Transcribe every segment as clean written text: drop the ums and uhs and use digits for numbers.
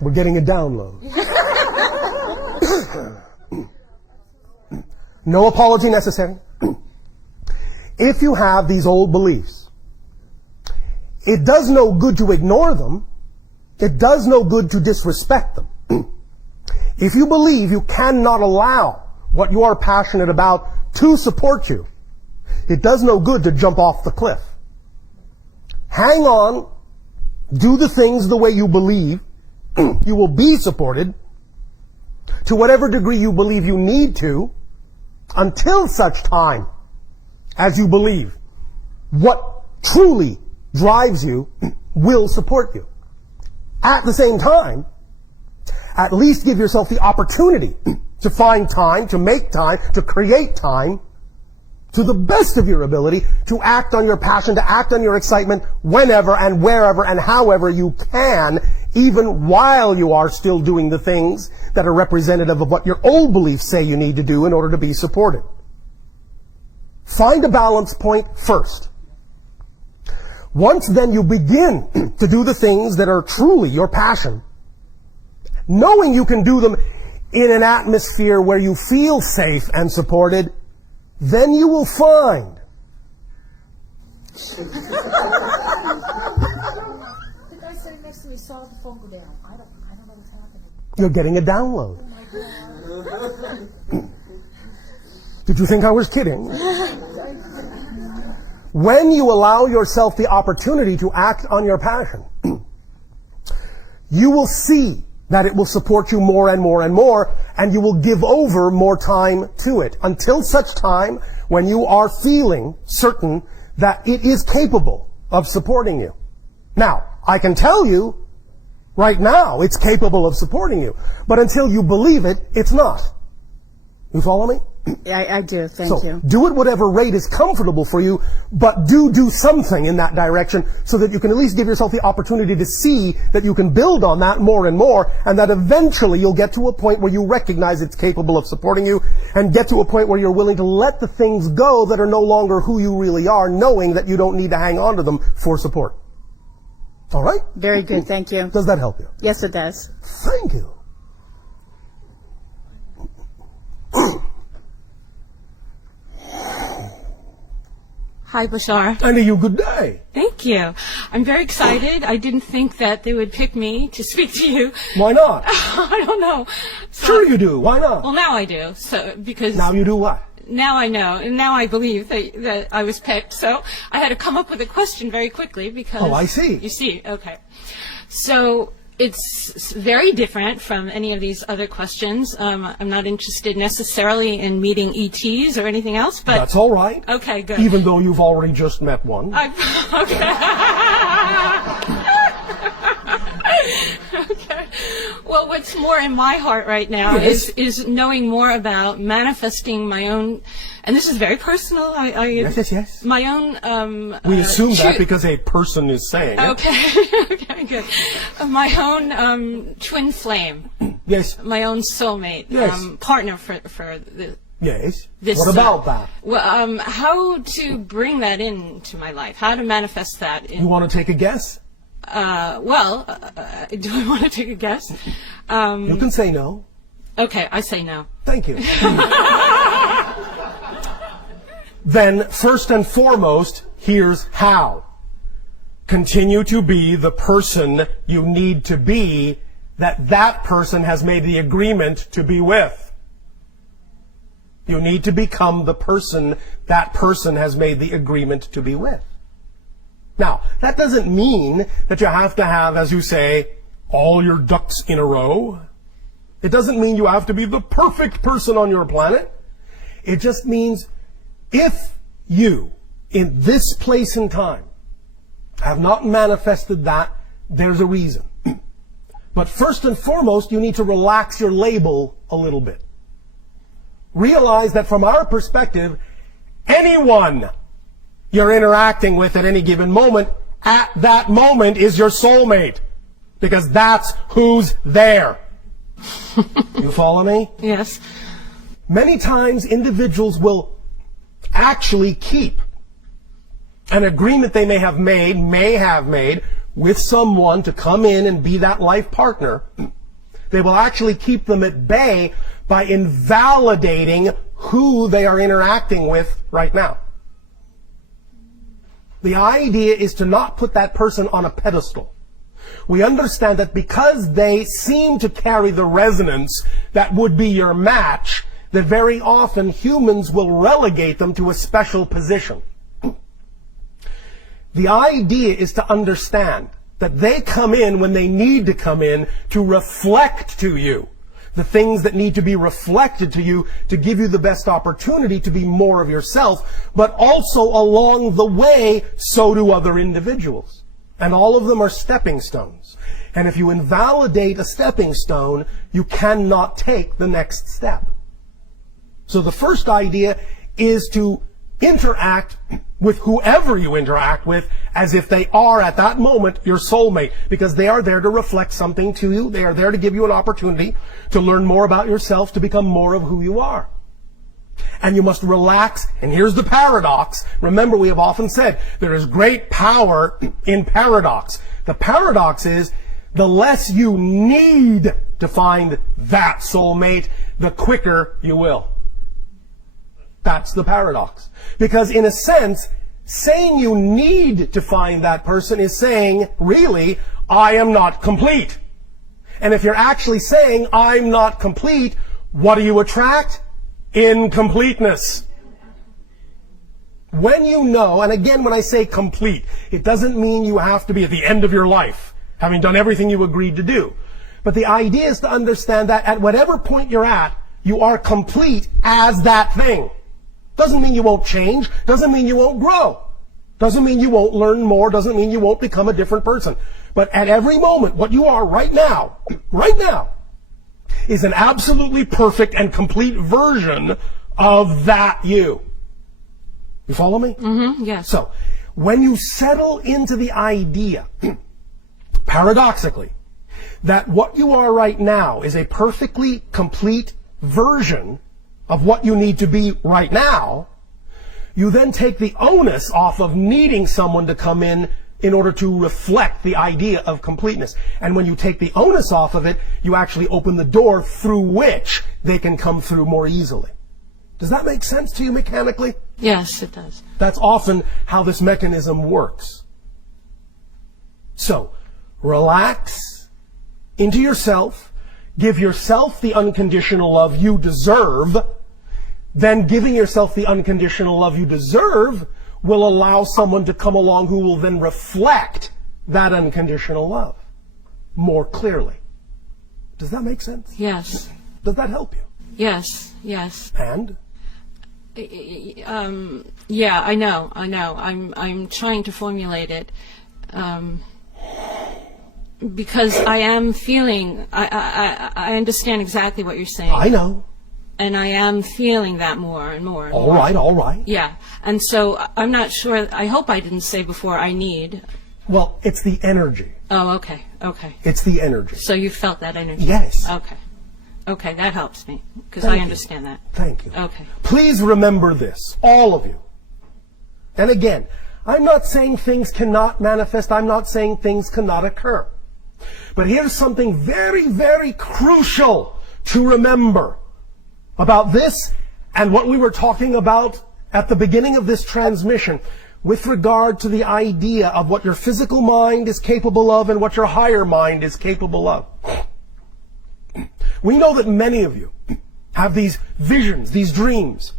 We're getting a download. No apology necessary. If you have these old beliefs, it does no good to ignore them. It does no good to disrespect them. If you believe you cannot allow what you are passionate about to support you, it does no good to jump off the cliff. Hang on, do the things the way you believe you will be supported, to whatever degree you believe you need to, until such time as you believe what truly drives you will support you. At the same time, at least give yourself the opportunity to find time, to make time, to create time, to the best of your ability, to act on your passion, to act on your excitement whenever and wherever and however you can, even while you are still doing the things that are representative of what your old beliefs say you need to do in order to be supported. Find a balance point first. Once then you begin to do the things that are truly your passion, knowing you can do them in an atmosphere where you feel safe and supported, then you will find The guy sitting next to me saw the phone go down. I don't know what's happening. you're getting a download. Oh my God. Did you think I was kidding? When you allow yourself the opportunity to act on your passion, you will see that it will support you more and more and more, and you will give over more time to it until such time when you are feeling certain that it is capable of supporting you. Now, I can tell you right now it's capable of supporting you, but until you believe it, it's not. You follow me? I do, thank So, you. do at whatever rate is comfortable for you, but do something in that direction so that you can at least give yourself the opportunity to see that you can build on that more and more, and that eventually you'll get to a point where you recognize it's capable of supporting you, and get to a point where you're willing to let the things go that are no longer who you really are, knowing that you don't need to hang on to them for support. All right? Very good, thank you. Does that help you? Yes, it does. Thank you. Hi, Bashar. And to you, good day. Thank you. I'm very excited. I didn't think that they would pick me to speak to you. Why not? I don't know. So, Sure you do. Why not? Well, now I do. So because Now you do what? now I know, and now I believe that I was picked. So I had to come up with a question very quickly because. Oh, I see. You see, okay. So it's very different from any of these other questions. I'm not interested necessarily in meeting ETs or anything else, but That's all right. okay, good. Even though you've already just met one. Okay. Okay. Well, what's more in my heart right now Yes. is knowing more about manifesting my own, and this is very personal. Yes. My own. We assume that because a person is saying it. Okay. Okay. Good. My own twin flame. Yes. My own soulmate. Yes. Partner for the. Yes. This, What about that? Well, how to bring that into my life? How to manifest that? You want to take a guess? Do I want to take a guess? You can say no. Okay, I say no. Thank you. Then, first and foremost, here's how. Continue to be the person you need to be that person has made the agreement to be with. You need to become the person that person has made the agreement to be with. Now, that doesn't mean that you have to have, as you say, all your ducks in a row. It doesn't mean you have to be the perfect person on your planet. It just means if you, in this place and time, have not manifested that, there's a reason. But first and foremost, you need to relax your label a little bit. Realize that from our perspective, anyone you're interacting with at any given moment, at that moment is your soulmate. Because that's who's there. You follow me? Yes. Many times individuals will actually keep an agreement they may have made with someone to come in and be that life partner, they will actually keep them at bay by invalidating who they are interacting with right now. The idea is to not put that person on a pedestal. We understand that because they seem to carry the resonance that would be your match, that very often humans will relegate them to a special position. The idea is to understand that they come in when they need to come in to reflect to you the things that need to be reflected to you to give you the best opportunity to be more of yourself, but also along the way, so do other individuals. And all of them are stepping stones. And if you invalidate a stepping stone, you cannot take the next step. So the first idea is to interact with whoever you interact with as if they are at that moment your soulmate, because they are there to reflect something to you. They are there to give you an opportunity to learn more about yourself, to become more of who you are. And you must relax. And here's the paradox. Remember, we have often said there is great power in paradox. The paradox is the less you need to find that soulmate, the quicker you will. That's the paradox. Because in a sense, saying you need to find that person is saying, really, I am not complete. And if you're actually saying, I'm not complete, what do you attract? Incompleteness. When you know, and again, when I say complete, it doesn't mean you have to be at the end of your life, having done everything you agreed to do. But the idea is to understand that at whatever point you're at, you are complete as that thing. Doesn't mean you won't change. Doesn't mean you won't grow. Doesn't mean you won't learn more. Doesn't mean you won't become a different person. But at every moment, what you are right now, is an absolutely perfect and complete version of that you. You follow me? Mm-hmm, yes. So, when you settle into the idea, paradoxically, that what you are right now is a perfectly complete version of what you need to be right now, you then take the onus off of needing someone to come in order to reflect the idea of completeness. And when you take the onus off of it, you actually open the door through which they can come through more easily. Does that make sense to you mechanically? Yes, it does. That's often how this mechanism works. So, relax into yourself, give yourself the unconditional love you deserve. Then giving yourself the unconditional love you deserve will allow someone to come along who will then reflect that unconditional love more clearly. Does that make sense? Yes. Does that help you? Yes, yes. And? Yeah, I know. I'm trying to formulate it. Because I am feeling, I understand exactly what you're saying. I know. And I am feeling that more and more and All more. right. Yeah. And so I'm not sure, I hope I didn't say before I need. Well, it's the energy. Oh, okay. It's the energy. So you felt that energy? Yes. Okay, that helps me, because Thank I you. understand that. Thank you. Okay. Please remember this, all of you. And again, I'm not saying things cannot manifest. I'm not saying things cannot occur. But here's something very, very crucial to remember about this and what we were talking about at the beginning of this transmission with regard to the idea of what your physical mind is capable of and what your higher mind is capable of. We know that many of you have these visions, these dreams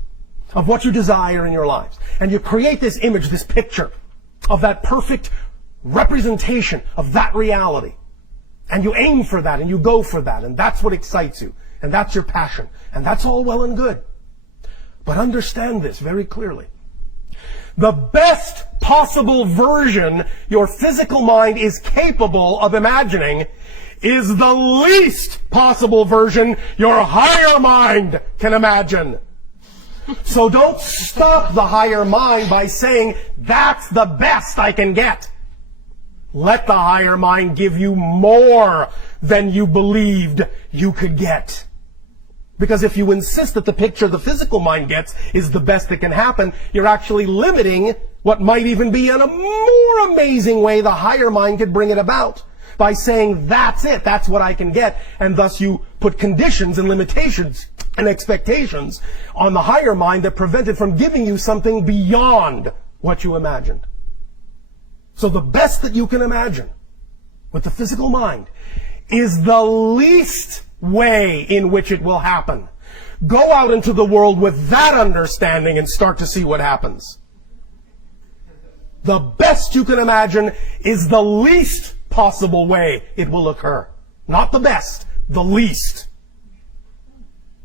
of what you desire in your lives. And you create this image, this picture of that perfect representation of that reality. And you aim for that and you go for that. And that's what excites you. And that's your passion. And that's all well and good. But understand this very clearly. The best possible version your physical mind is capable of imagining is the least possible version your higher mind can imagine. So don't stop the higher mind by saying, that's the best I can get. Let the higher mind give you more than you believed you could get. Because if you insist that the picture the physical mind gets is the best that can happen, you're actually limiting what might even be in a more amazing way the higher mind could bring it about by saying, that's it, that's what I can get. And thus you put conditions and limitations and expectations on the higher mind that prevent it from giving you something beyond what you imagined. So the best that you can imagine with the physical mind is the least way in which it will happen. Go out into the world with that understanding and start to see what happens. The best you can imagine is the least possible way it will occur. Not the best, the least.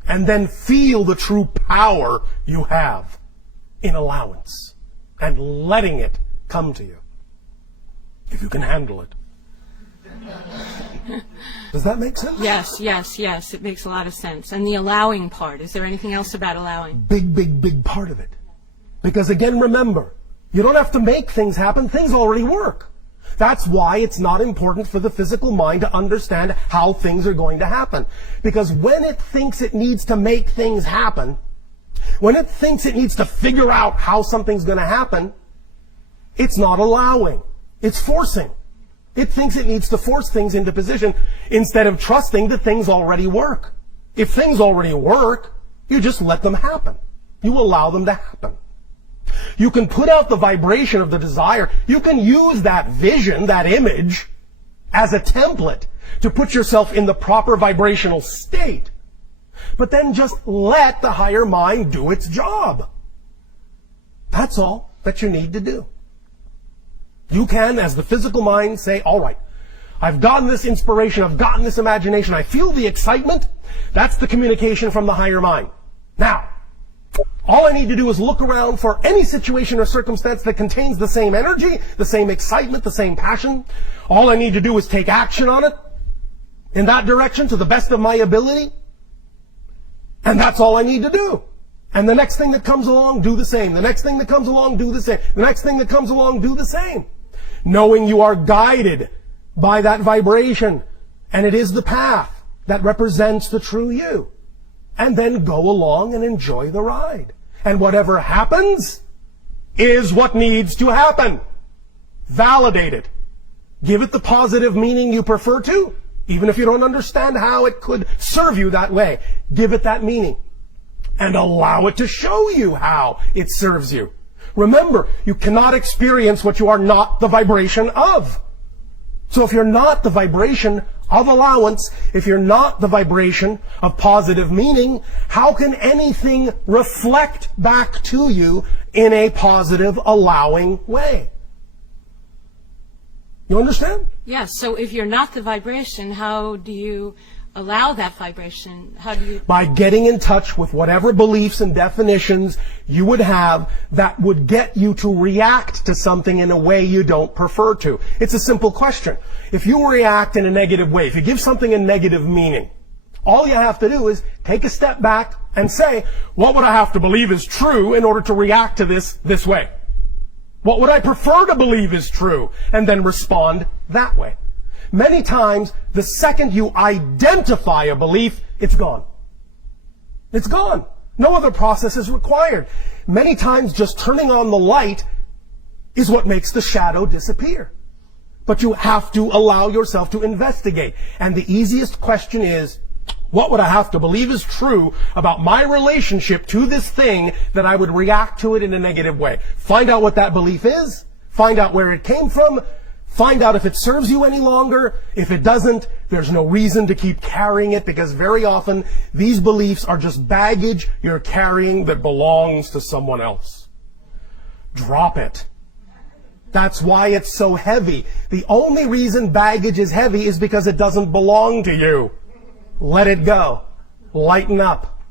And then feel the true power you have in allowance and letting it come to you. If you can handle it. Does that make sense? Yes. It makes a lot of sense. And the allowing part, is there anything else about allowing? Big part of it. Because again, remember, you don't have to make things happen. Things already work. That's why it's not important for the physical mind to understand how things are going to happen. Because when it thinks it needs to make things happen, when it thinks it needs to figure out how something's going to happen, it's not allowing. It's forcing. It thinks it needs to force things into position instead of trusting that things already work. If things already work, you just let them happen. You allow them to happen. You can put out the vibration of the desire. You can use that vision, that image, as a template to put yourself in the proper vibrational state. But then just let the higher mind do its job. That's all that you need to do. You can, as the physical mind, say, all right, I've gotten this inspiration, I've gotten this imagination, I feel the excitement. That's the communication from the higher mind. Now, all I need to do is look around for any situation or circumstance that contains the same energy, the same excitement, the same passion. All I need to do is take action on it in that direction to the best of my ability. And that's all I need to do. And the next thing that comes along, do the same. The next thing that comes along, do the same. The next thing that comes along, do the same. Knowing you are guided by that vibration. And it is the path that represents the true you. And then go along and enjoy the ride. And whatever happens is what needs to happen. Validate it. Give it the positive meaning you prefer to, even if you don't understand how it could serve you that way. Give it that meaning. And allow it to show you how it serves you. Remember, you cannot experience what you are not the vibration of. So if you're not the vibration of allowance, if you're not the vibration of positive meaning, how can anything reflect back to you in a positive, allowing way? You understand? Yes, so if you're not the vibration, how do you allow that vibration? How do you... By getting in touch with whatever beliefs and definitions you would have that would get you to react to something in a way you don't prefer to. It's a simple question. If you react in a negative way, if you give something a negative meaning, all you have to do is take a step back and say, what would I have to believe is true in order to react to this way? What would I prefer to believe is true? And then respond that way. Many times, the second you identify a belief, it's gone. It's gone. No other process is required. Many times, just turning on the light is what makes the shadow disappear. But you have to allow yourself to investigate. And the easiest question is, what would I have to believe is true about my relationship to this thing that I would react to it in a negative way? Find out what that belief is. Find out where it came from. Find out if it serves you any longer. If it doesn't, there's no reason to keep carrying it, because very often these beliefs are just baggage you're carrying that belongs to someone else. Drop it. That's why it's so heavy. The only reason baggage is heavy is because it doesn't belong to you. Let it go. Lighten up.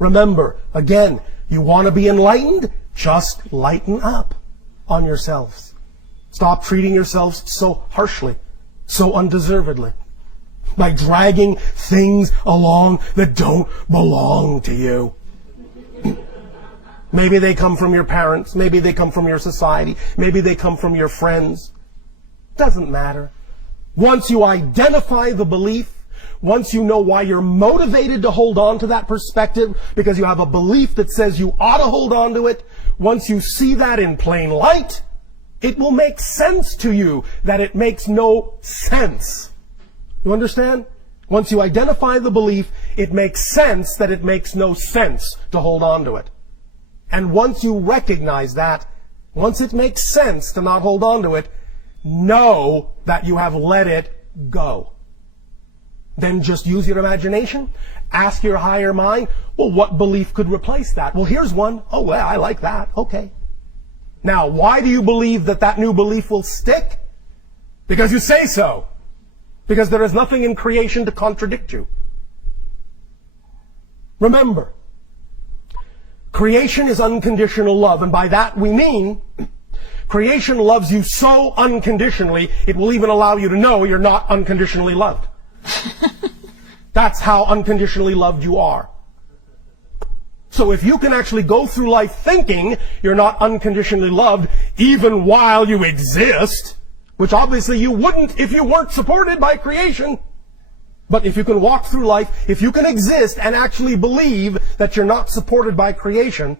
Remember, again, you want to be enlightened? Just lighten up on yourselves. Stop treating yourselves so harshly, so undeservedly, by dragging things along that don't belong to you. Maybe they come from your parents. Maybe they come from your society. Maybe they come from your friends. Doesn't matter. Once you identify the belief, once you know why you're motivated to hold on to that perspective, because you have a belief that says you ought to hold on to it, once you see that in plain light, it will make sense to you that it makes no sense. You understand? Once you identify the belief, it makes sense that it makes no sense to hold on to it. And once you recognize that, once it makes sense to not hold on to it, know that you have let it go. Then just use your imagination. Ask your higher mind, well, what belief could replace that? Well, here's one. Oh, well, I like that. Okay. Now, why do you believe that that new belief will stick? Because you say so. Because there is nothing in creation to contradict you. Remember, creation is unconditional love, and by that we mean creation loves you so unconditionally, it will even allow you to know you're not unconditionally loved. That's how unconditionally loved you are. So if you can actually go through life thinking you're not unconditionally loved, even while you exist, which obviously you wouldn't if you weren't supported by creation, but if you can walk through life, if you can exist and actually believe that you're not supported by creation,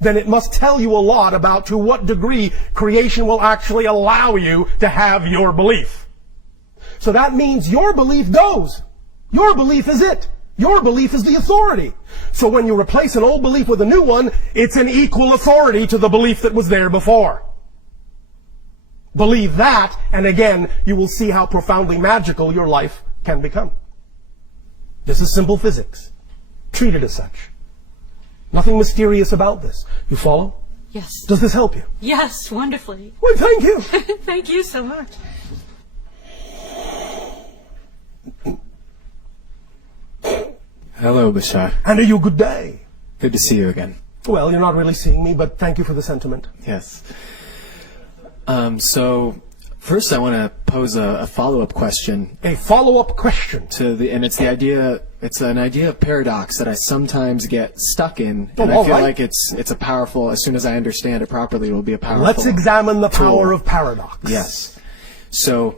then it must tell you a lot about to what degree creation will actually allow you to have your belief. So that means your belief goes. Your belief is it. Your belief is the authority. So when you replace an old belief with a new one, it's an equal authority to the belief that was there before. Believe that, and again, you will see how profoundly magical your life can become. This is simple physics. Treat it as such. Nothing mysterious about this. You follow? Yes. Does this help you? Yes, wonderfully. Well, thank you. Thank you so much. Hello, Bashar. And a you good day. Good to see you again. Well, you're not really seeing me, but thank you for the sentiment. Yes. So, first I want to pose a follow-up question A follow-up question. and it's an idea of paradox that I sometimes get stuck in, and Oh, I feel all right. like it's a powerful, as soon as I understand it properly, it will be a powerful Let's examine the power tool. of paradox. Yes. So,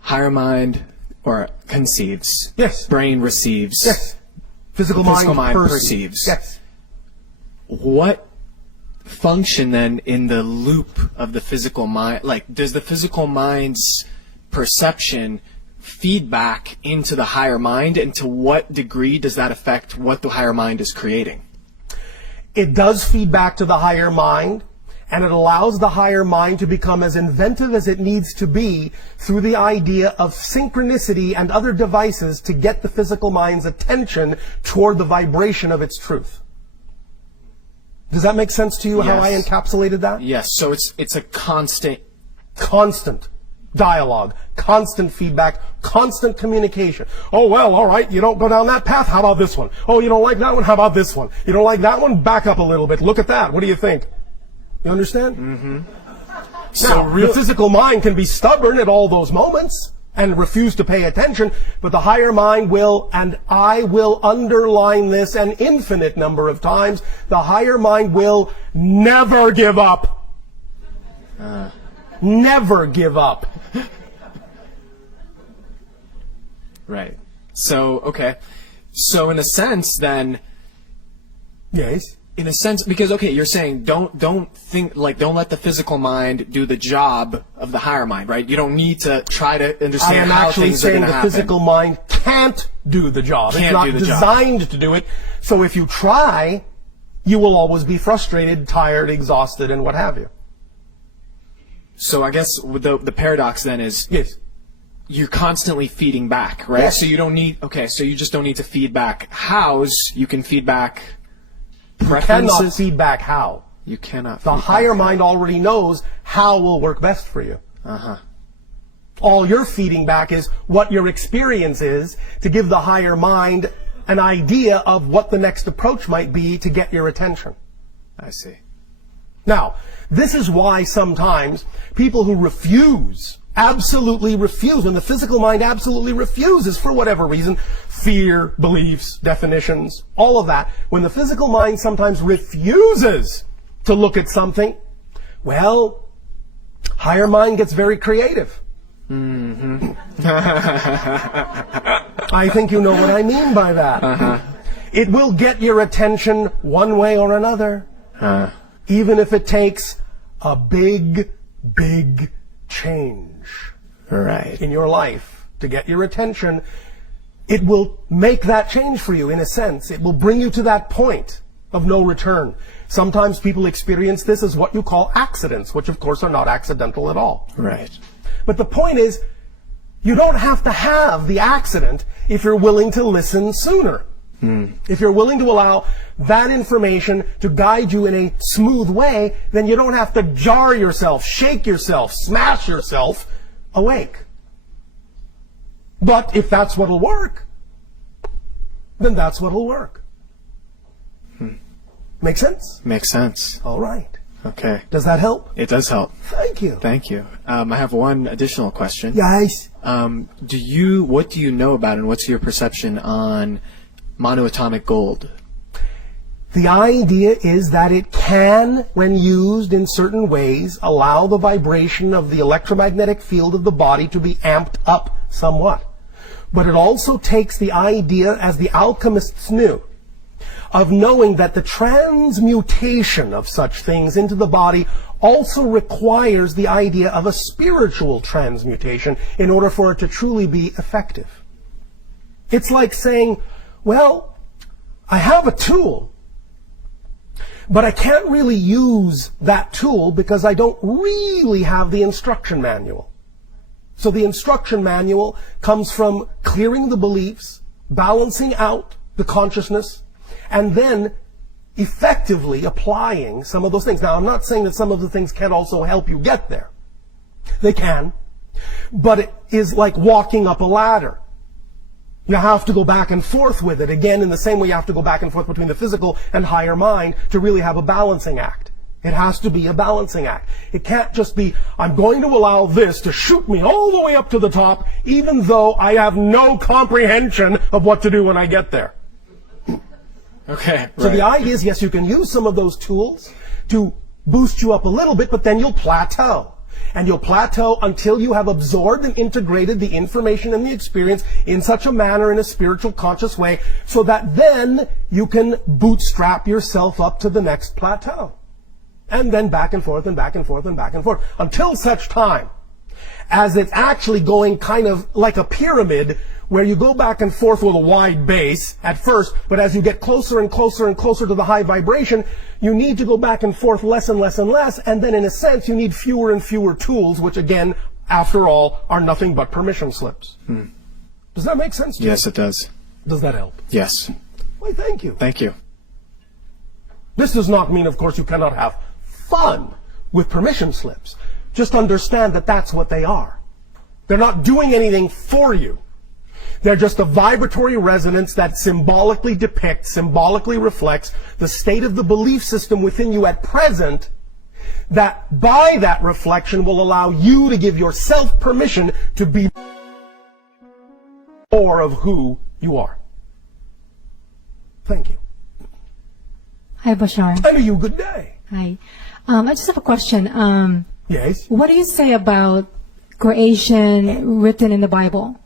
higher mind, or conceives. Yes. Brain receives. Yes. Physical mind perceives. Yes. What function then in the loop of the physical mind, like does the physical mind's perception feed back into the higher mind, and to what degree does that affect what the higher mind is creating? It does feed back to the higher mind, and it allows the higher mind to become as inventive as it needs to be through the idea of synchronicity and other devices to get the physical mind's attention toward the vibration of its truth. Does that make sense to you, how I Yes. encapsulated that? Yes, so it's a constant. Constant dialogue, constant feedback, constant communication. Oh, well, all right, you don't go down that path, how about this one? Oh, you don't like that one, how about this one? You don't like that one, back up a little bit, look at that, what do you think? You understand? Mm-hmm. So Now, the physical mind can be stubborn at all those moments and refuse to pay attention, but the higher mind will, and I will underline this an infinite number of times, the higher mind will never give up. Never give up. Right. So, okay. So in a sense then, Yes. in a sense, because okay, you're saying don't think, like, don't let the physical mind do the job of the higher mind, right? You don't need to try to I understand am how actually things are saying going to the happen. physical mind can't do the job. It's Can't not do the job. designed to do it. So if you try, you will always be frustrated, tired, exhausted, and what have you. So I guess with the paradox then is Yes. you're constantly feeding back, right? Yes. So you don't need, okay, so you just don't need to feed back hows, you can feed back Cannot preferences. feedback how. You cannot The feed higher back mind already knows how will work best for you. Uh-huh. All you're feeding back is what your experience is to give the higher mind an idea of what the next approach might be to get your attention. I see. Now, this is why sometimes people who refuse, absolutely refuse, when the physical mind absolutely refuses for whatever reason, fear, beliefs, definitions, all of that, when the physical mind sometimes refuses to look at something, well, higher mind gets very creative. Mm-hmm. I think you know what I mean by that. It will get your attention one way or another. even if it takes a big, big change Right. in your life to get your attention, it will make that change for you in a sense. It will bring you to that point of no return. Sometimes people experience this as what you call accidents, which of course are not accidental at all. Right. But the point is, you don't have to have the accident if you're willing to listen sooner. If you're willing to allow that information to guide you in a smooth way, then you don't have to jar yourself, shake yourself, smash yourself awake. But if that's what'll work, then that's what'll work. Make sense? Makes sense. All right. Okay. Does that help? It does help. Thank you. Thank you. I have one additional question. Guys. What do you know about and what's your perception on monoatomic gold? The idea is that it can, when used in certain ways, allow the vibration of the electromagnetic field of the body to be amped up somewhat. But it also takes the idea, as the alchemists knew, of knowing that the transmutation of such things into the body also requires the idea of a spiritual transmutation in order for it to truly be effective. It's like saying, well, I have a tool, but I can't really use that tool because I don't really have the instruction manual. So the instruction manual comes from clearing the beliefs, balancing out the consciousness, and then effectively applying some of those things. Now, I'm not saying that some of the things can't also help you get there. They can. But it is like walking up a ladder. You have to go back and forth with it. Again, in the same way you have to go back and forth between the physical and higher mind to really have a balancing act. It has to be a balancing act. It can't just be, I'm going to allow this to shoot me all the way up to the top, even though I have no comprehension of what to do when I get there. Okay. So the idea is, yes, you can use some of those tools to boost you up a little bit, but then you'll plateau. And you'll plateau until you have absorbed and integrated the information and the experience in such a manner, in a spiritual, conscious way, so that then you can bootstrap yourself up to the next plateau. And then back and forth and back and forth and back and forth, until such time as it's actually going kind of like a pyramid, where you go back and forth with a wide base at first, but as you get closer and closer and closer to the high vibration, you need to go back and forth less and less and less, and then in a sense you need fewer and fewer tools, which again, after all, are nothing but permission slips. Does that make sense to you? Yes, it does. Does that help? Yes. Why, thank you. Thank you. This does not mean, of course, you cannot have fun with permission slips. Just understand that that's what they are. They're not doing anything for you. They're just a vibratory resonance that symbolically depicts, symbolically reflects the state of the belief system within you at present, that by that reflection will allow you to give yourself permission to be more of who you are. Thank you. Hi, Bashar. And you, good day. Hi. I just have a question. Yes? What do you say about creation written in the Bible?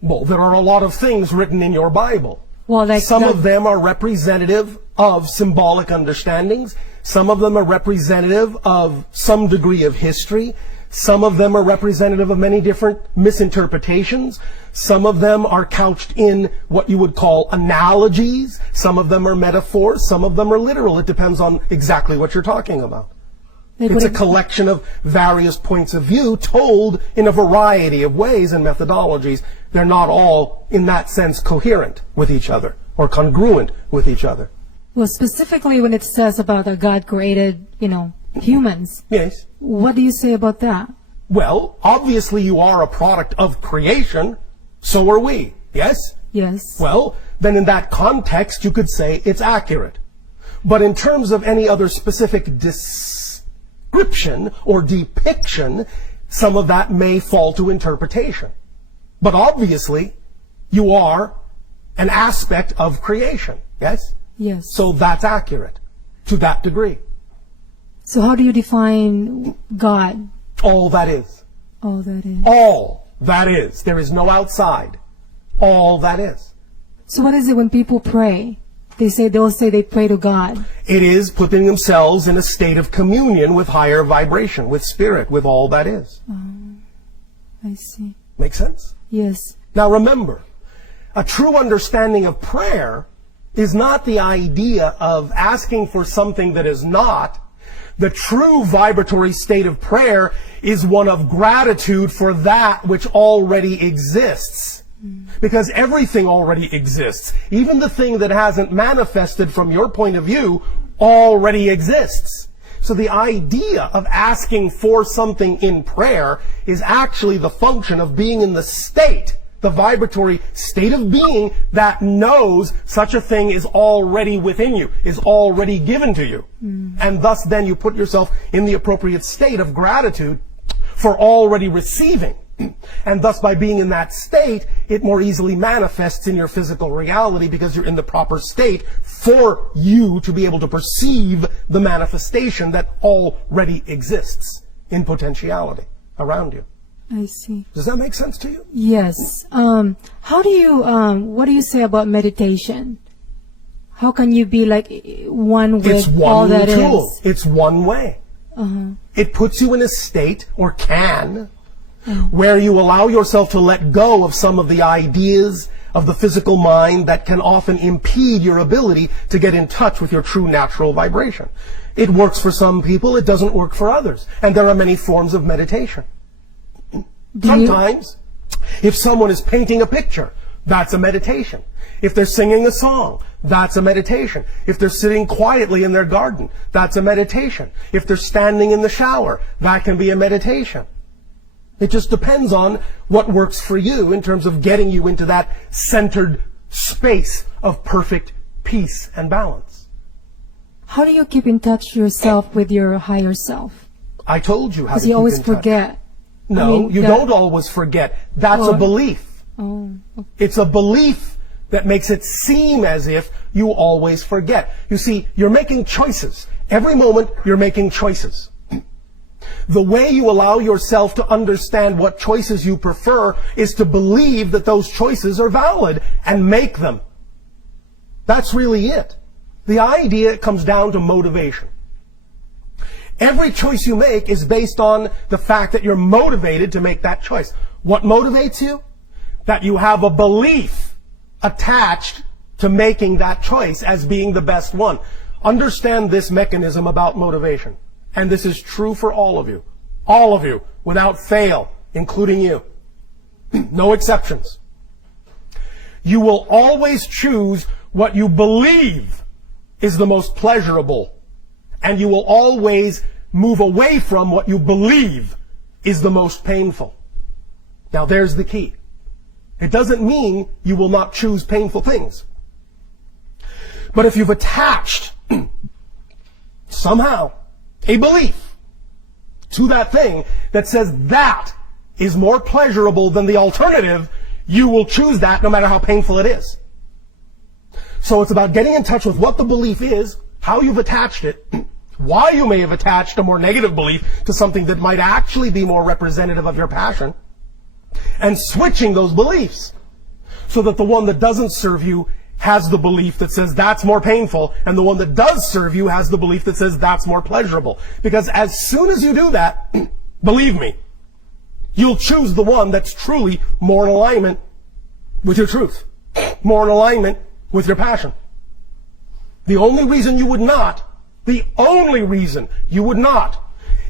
Well, there are a lot of things written in your Bible. Well, like some of them are representative of symbolic understandings. Some of them are representative of some degree of history. Some of them are representative of many different misinterpretations. Some of them are couched in what you would call analogies. Some of them are metaphors. Some of them are literal. It depends on exactly what you're talking about. Like it's a collection of various points of view told in a variety of ways and methodologies. They're not all, in that sense, coherent with each other or congruent with each other. Well, specifically when it says about that God created, humans. Yes. What do you say about that? Well, obviously you are a product of creation. So are we. Yes? Yes. Well, then in that context, you could say it's accurate. But in terms of any other specific description or depiction, some of that may fall to interpretation. But obviously, you are an aspect of creation. Yes? Yes. So that's accurate to that degree. So how do you define God? All that is. All that is. All that is. There is no outside. All that is. So what is it when people pray? they'll say they pray to God. It is putting themselves in a state of communion with higher vibration, with spirit, with all that is. I see. Make sense? Yes. Now remember, a true understanding of prayer is not the idea of asking for something that is not. The true vibratory state of prayer is one of gratitude for that which already exists. Because everything already exists. Even the thing that hasn't manifested from your point of view already exists. So the idea of asking for something in prayer is actually the function of being in the state, the vibratory state of being that knows such a thing is already within you, is already given to you. And thus then you put yourself in the appropriate state of gratitude for already receiving. And thus by being in that state, it more easily manifests in your physical reality because you're in the proper state for you to be able to perceive the manifestation that already exists in potentiality around you. I see. Does that make sense to you? Yes. How do you, what do you say about meditation? How can you be like one It's with all one that tool. is? It's one way. It puts you in a state, or can, where you allow yourself to let go of some of the ideas of the physical mind that can often impede your ability to get in touch with your true natural vibration. It works for some people, it doesn't work for others. And there are many forms of meditation. Sometimes, if someone is painting a picture, that's a meditation. If they're singing a song, that's a meditation. If they're sitting quietly in their garden, that's a meditation. If they're standing in the shower, that can be a meditation. It just depends on what works for you in terms of getting you into that centered space of perfect peace and balance. How do you keep in touch yourself with your higher self? I told you how to Because keep you always in touch. forget. No, I mean, you don't always forget. That's a Oh. belief. Oh, okay. It's a belief that makes it seem as if you always forget. You see, you're making choices. Every moment you're making choices. The way you allow yourself to understand what choices you prefer is to believe that those choices are valid and make them. That's really it. The idea comes down to motivation. Every choice you make is based on the fact that you're motivated to make that choice. What motivates you? That you have a belief attached to making that choice as being the best one. Understand this mechanism about motivation. And this is true for all of you, without fail, including you. No exceptions. You will always choose what you believe is the most pleasurable, and you will always move away from what you believe is the most painful. Now there's the key. It doesn't mean you will not choose painful things. But if you've attached somehow a belief to that thing that says that is more pleasurable than the alternative, you will choose that no matter how painful it is. So it's about getting in touch with what the belief is, how you've attached it, why you may have attached a more negative belief to something that might actually be more representative of your passion, and switching those beliefs so that the one that doesn't serve you has the belief that says that's more painful, and the one that does serve you has the belief that says that's more pleasurable. Because as soon as you do that, believe me, you'll choose the one that's truly more in alignment with your truth, more in alignment with your passion. The only reason you would not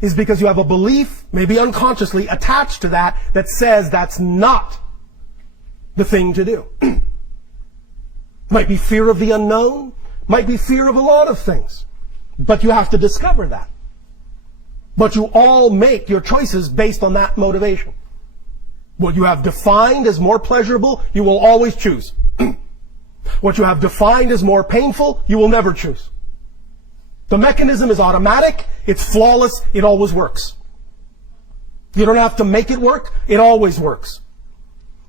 is because you have a belief, maybe unconsciously, attached to that says that's not the thing to do. Might be fear of the unknown, might be fear of a lot of things. But you have to discover that. But you all make your choices based on that motivation. What you have defined as more pleasurable, you will always choose. What you have defined as more painful, you will never choose. The mechanism is automatic, it's flawless, it always works. You don't have to make it work, it always works.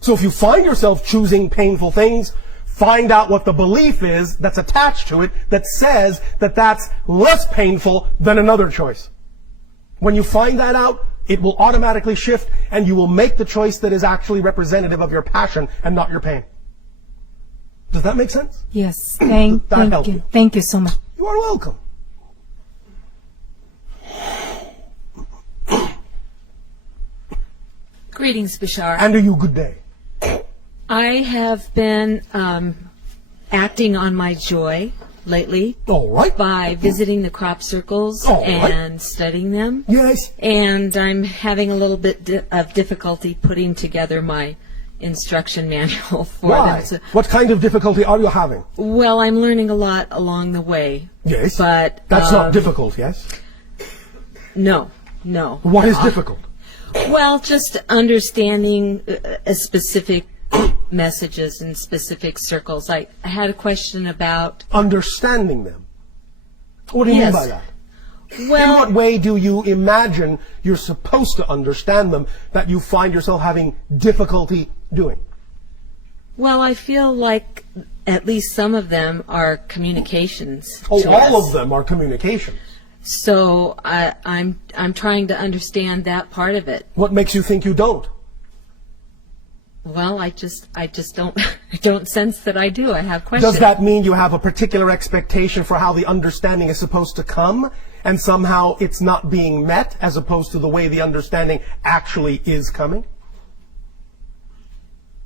So if you find yourself choosing painful things, find out what the belief is that's attached to it that says that that's less painful than another choice. When you find that out, it will automatically shift and you will make the choice that is actually representative of your passion and not your pain. Does that make sense? Yes. That Thank helped you. you. Thank you so much. You are welcome. Greetings, Bashar. And to you, good day. I have been acting on my joy lately All right. by visiting the crop circles All right. and studying them. Yes. And I'm having a little bit of difficulty putting together my instruction manual for Why? them. So, What kind of difficulty are you having? well, I'm learning a lot along the way. Yes. But That's not difficult, yes? no. What is difficult? Well, just understanding specific messages in specific circles. I had a question about, Understanding them. What do you mean Yes. by that? In well, what way do you imagine you're supposed to understand them that you find yourself having difficulty doing? well, I feel like at least some of them are communications. Oh, to all us. of them are communications. So I'm trying to understand that part of it. What makes you think you don't? Well, I just don't I don't sense that I do. I have questions. Does that mean you have a particular expectation for how the understanding is supposed to come, and somehow it's not being met as opposed to the way the understanding actually is coming?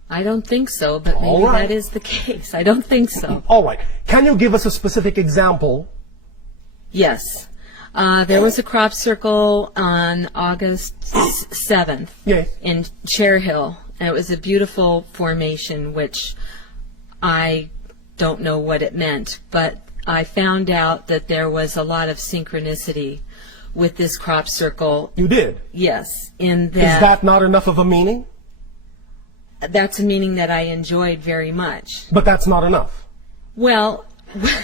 I don't think so, but maybe All right. that is the case. I don't think so. All right. Can you give us a specific example? Yes. There was a crop circle on August 7th Yes. in Cher Hill, and it was a beautiful formation, which I don't know what it meant, but I found out that there was a lot of synchronicity with this crop circle. You did. Yes, in Is that not enough of a meaning? that's a meaning that I enjoyed very much. But that's not enough. Well,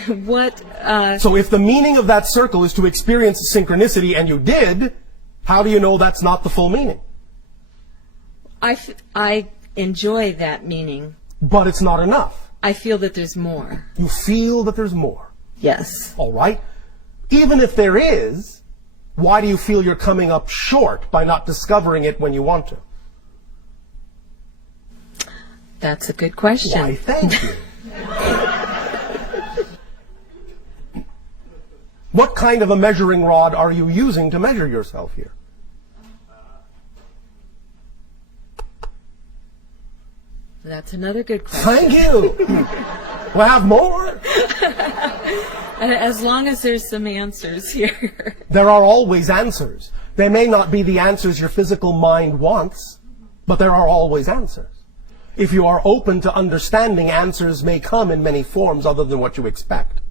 what So if the meaning of that circle is to experience synchronicity, and you did, how do you know that's not the full meaning? I enjoy that meaning. But it's not enough. I feel that there's more. You feel that there's more. Yes. All right? Even if there is, why do you feel you're coming up short by not discovering it when you want to? That's a good question. Why, thank you. What kind of a measuring rod are you using to measure yourself here? That's another good question. Thank you. We'll have more. As long as there's some answers here. There are always answers. They may not be the answers your physical mind wants, but there are always answers. If you are open to understanding, answers may come in many forms other than what you expect.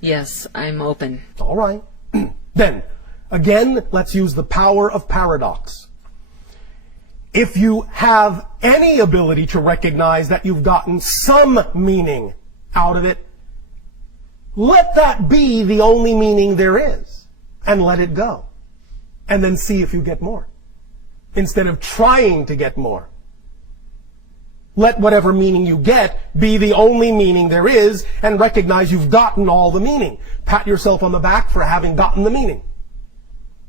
Yes, I'm open. All right. Then, again, let's use the power of paradox. If you have any ability to recognize that you've gotten some meaning out of it, let that be the only meaning there is, and let it go. And then see if you get more, instead of trying to get more. Let whatever meaning you get be the only meaning there is, and recognize you've gotten all the meaning. Pat yourself on the back for having gotten the meaning.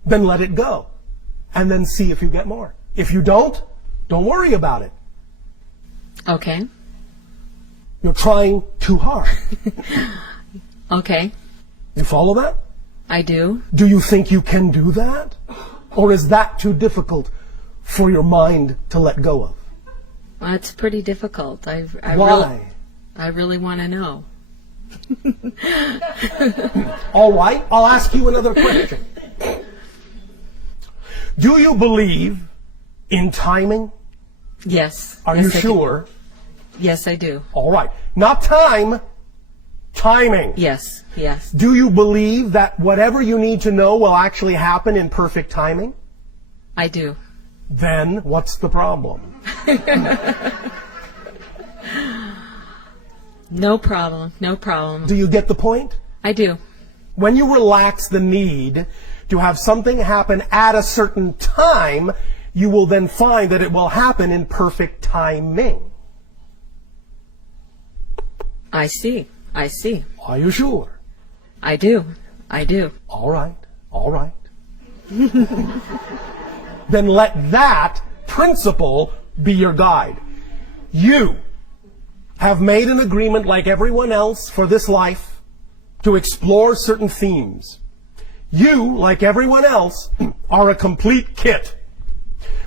Then let it go, and then see if you get more. If you don't worry about it. Okay. You're trying too hard. Okay. You follow that? I do. Do you think you can do that? Or is that too difficult for your mind to let go of? Well, it's pretty difficult. Why? I really want to know. All right, I'll ask you another question. Do you believe in timing? Yes. Are Yes, you I do. sure? Yes, I do. All right. Not time, timing. Yes. Yes. Do you believe that whatever you need to know will actually happen in perfect timing? I do. Then what's the problem? No problem. No problem. Do you get the point? I do. When you relax the need to have something happen at a certain time, you will then find that it will happen in perfect timing. I see. I see. Are you sure? I do. I do. All right. All right. Then let that principle be your guide. You have made an agreement like everyone else for this life to explore certain themes. You, like everyone else, are a complete kit.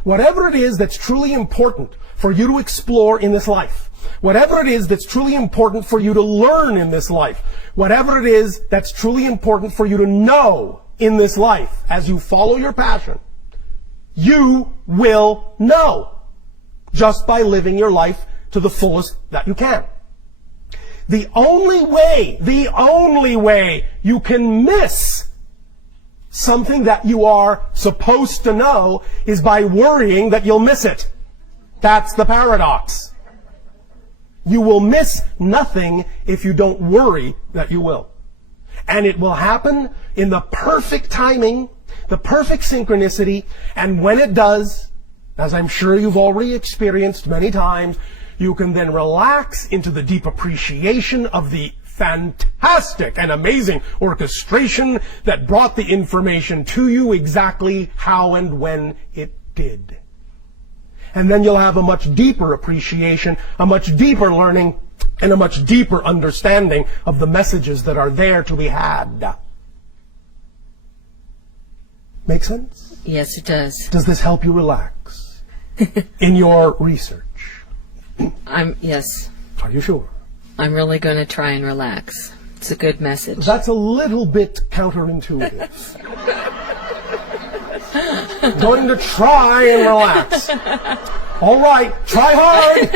Whatever it is that's truly important for you to explore in this life, whatever it is that's truly important for you to learn in this life, whatever it is that's truly important for you to know in this life as you follow your passion, you will know just by living your life to the fullest that you can. The only way you can miss something that you are supposed to know is by worrying that you'll miss it. That's the paradox. You will miss nothing if you don't worry that you will. And it will happen in the perfect timing, the perfect synchronicity, and when it does, as I'm sure you've already experienced many times, you can then relax into the deep appreciation of the fantastic and amazing orchestration that brought the information to you exactly how and when it did. And then you'll have a much deeper appreciation, a much deeper learning, and a much deeper understanding of the messages that are there to be had. Make sense? Yes, it does. Does this help you relax in your research? Yes. Are you sure? I'm really going to try and relax. It's a good message. That's a little bit counterintuitive. Going to try and relax. All right, try hard.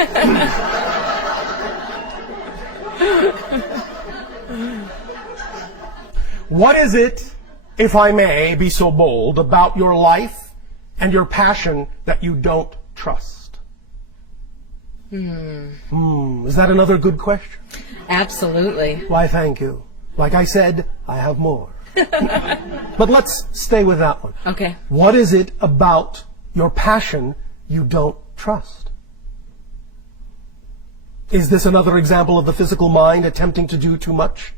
What is it, if I may be so bold, about your life and your passion that you don't trust? Is that another good question? Absolutely. Why, thank you. Like I said, I have more. But let's stay with that one. Okay. What is it about your passion you don't trust? Is this another example of the physical mind attempting to do too much?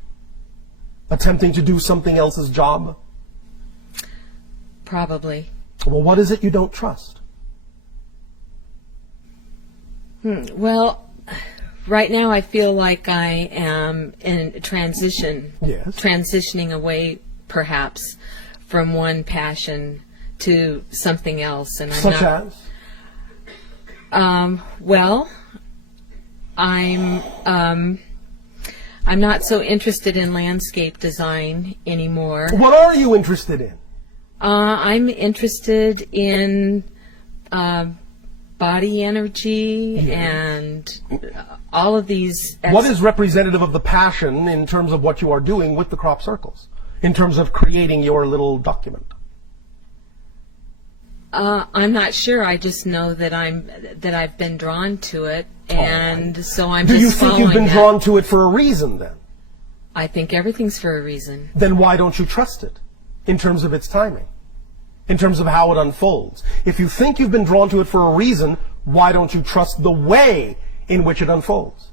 Attempting to do something else's job? Probably. Well, what is it you don't trust? Well, right now I feel like I am in a transition. Yes. Transitioning away, perhaps, from one passion to something else. And I'm Such not, as? Well, I'm not so interested in landscape design anymore. What are you interested in? I'm interested in body energy and all of these. What is representative of the passion in terms of what you are doing with the crop circles? In terms of creating your little document? I'm not sure. I just know that I've been drawn to it, and so I'm Do just you think following you've been that. drawn to it for a reason then? I think everything's for a reason. Then why don't you trust it in terms of its timing? In terms of how it unfolds? If you think you've been drawn to it for a reason, why don't you trust the way in which it unfolds?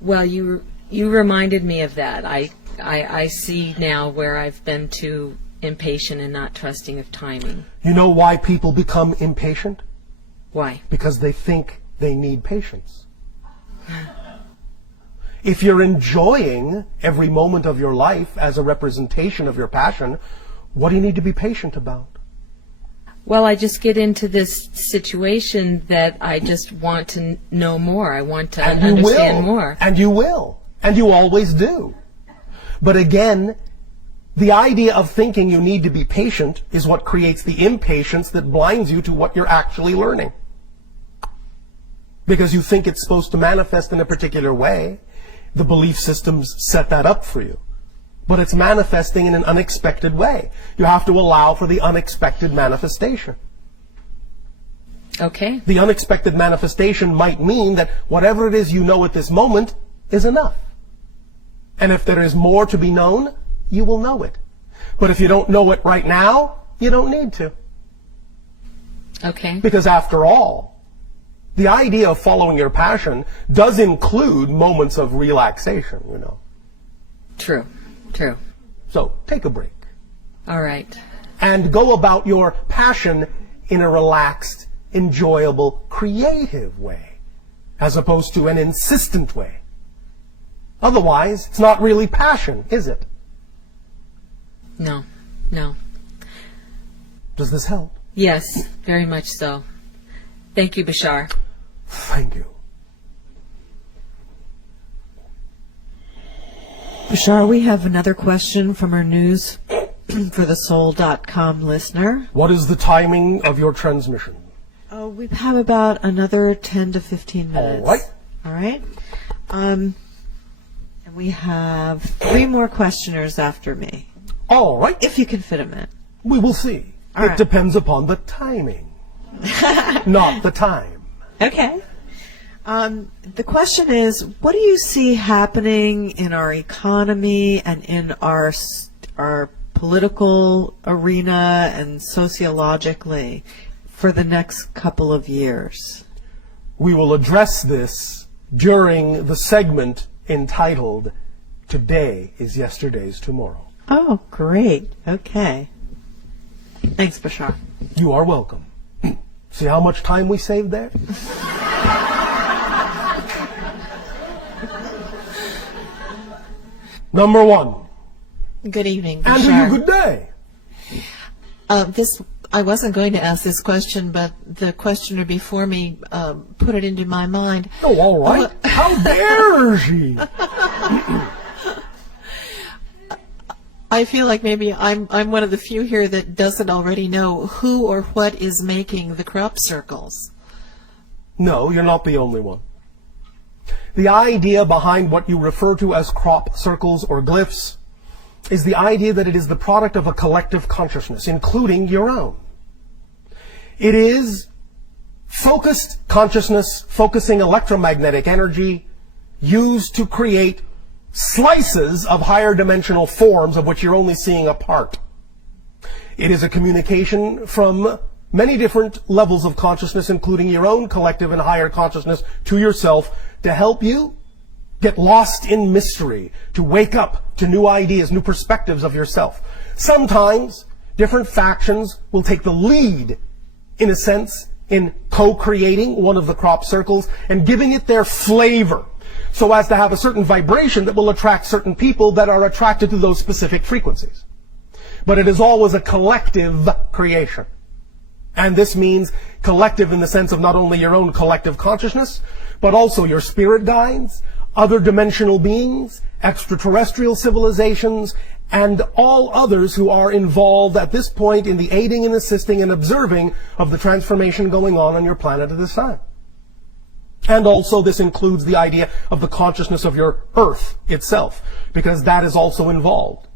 Well, you reminded me of that. I see now where I've been too impatient and not trusting of timing. You know why people become impatient? Why? Because they think they need patience. If you're enjoying every moment of your life as a representation of your passion, what do you need to be patient about? Well, I just get into this situation that I just want to know more. I want to understand more. And you will. And you always do. But again, the idea of thinking you need to be patient is what creates the impatience that blinds you to what you're actually learning. Because you think it's supposed to manifest in a particular way. The belief systems set that up for you. But it's manifesting in an unexpected way. You have to allow for the unexpected manifestation. Okay. The unexpected manifestation might mean that whatever it is you know at this moment is enough. And if there is more to be known, you will know it. But if you don't know it right now, you don't need to. Okay. Because after all, the idea of following your passion does include moments of relaxation, you know. True. True. So take a break. All right. And go about your passion in a relaxed, enjoyable, creative way. as opposed to an insistent way. Otherwise, it's not really passion, is it? No, no. Does this help? Yes, very much so. Thank you, Bashar. Thank you. Bashar, we have another question from our news for the soul.com listener. What is the timing of your transmission? We have about another 10 to 15 minutes. All right. All right. And we have 3 more questioners after me, All right. if you can fit them in. We will see. All It right. depends upon the timing, not the time. Okay. The question is, what do you see happening in our economy and in our political arena and sociologically for the next couple of years? We will address this during the segment entitled Today is Yesterday's Tomorrow. Oh, great. Okay. Thanks, Bashar. You are welcome. See how much time we saved there? Number 1. Good evening, And to Bashar. you, good day. I wasn't going to ask this question, but the questioner before me put it into my mind. Oh, all right. How dare she? I feel like maybe I'm one of the few here that doesn't already know who or what is making the crop circles. No, you're not the only one. The idea behind what you refer to as crop circles or glyphs is the idea that it is the product of a collective consciousness, including your own. It is focused consciousness, focusing electromagnetic energy, used to create slices of higher dimensional forms of which you're only seeing a part. It is a communication from many different levels of consciousness, including your own collective and higher consciousness, to yourself, to help you get lost in mystery, to wake up to new ideas, new perspectives of yourself. Sometimes different factions will take the lead, in a sense, in co-creating one of the crop circles and giving it their flavor, so as to have a certain vibration that will attract certain people that are attracted to those specific frequencies. But it is always a collective creation. And this means collective in the sense of not only your own collective consciousness, but also your spirit guides, other dimensional beings, extraterrestrial civilizations, and all others who are involved at this point in the aiding and assisting and observing of the transformation going on your planet at this time. And also this includes the idea of the consciousness of your Earth itself, because that is also involved.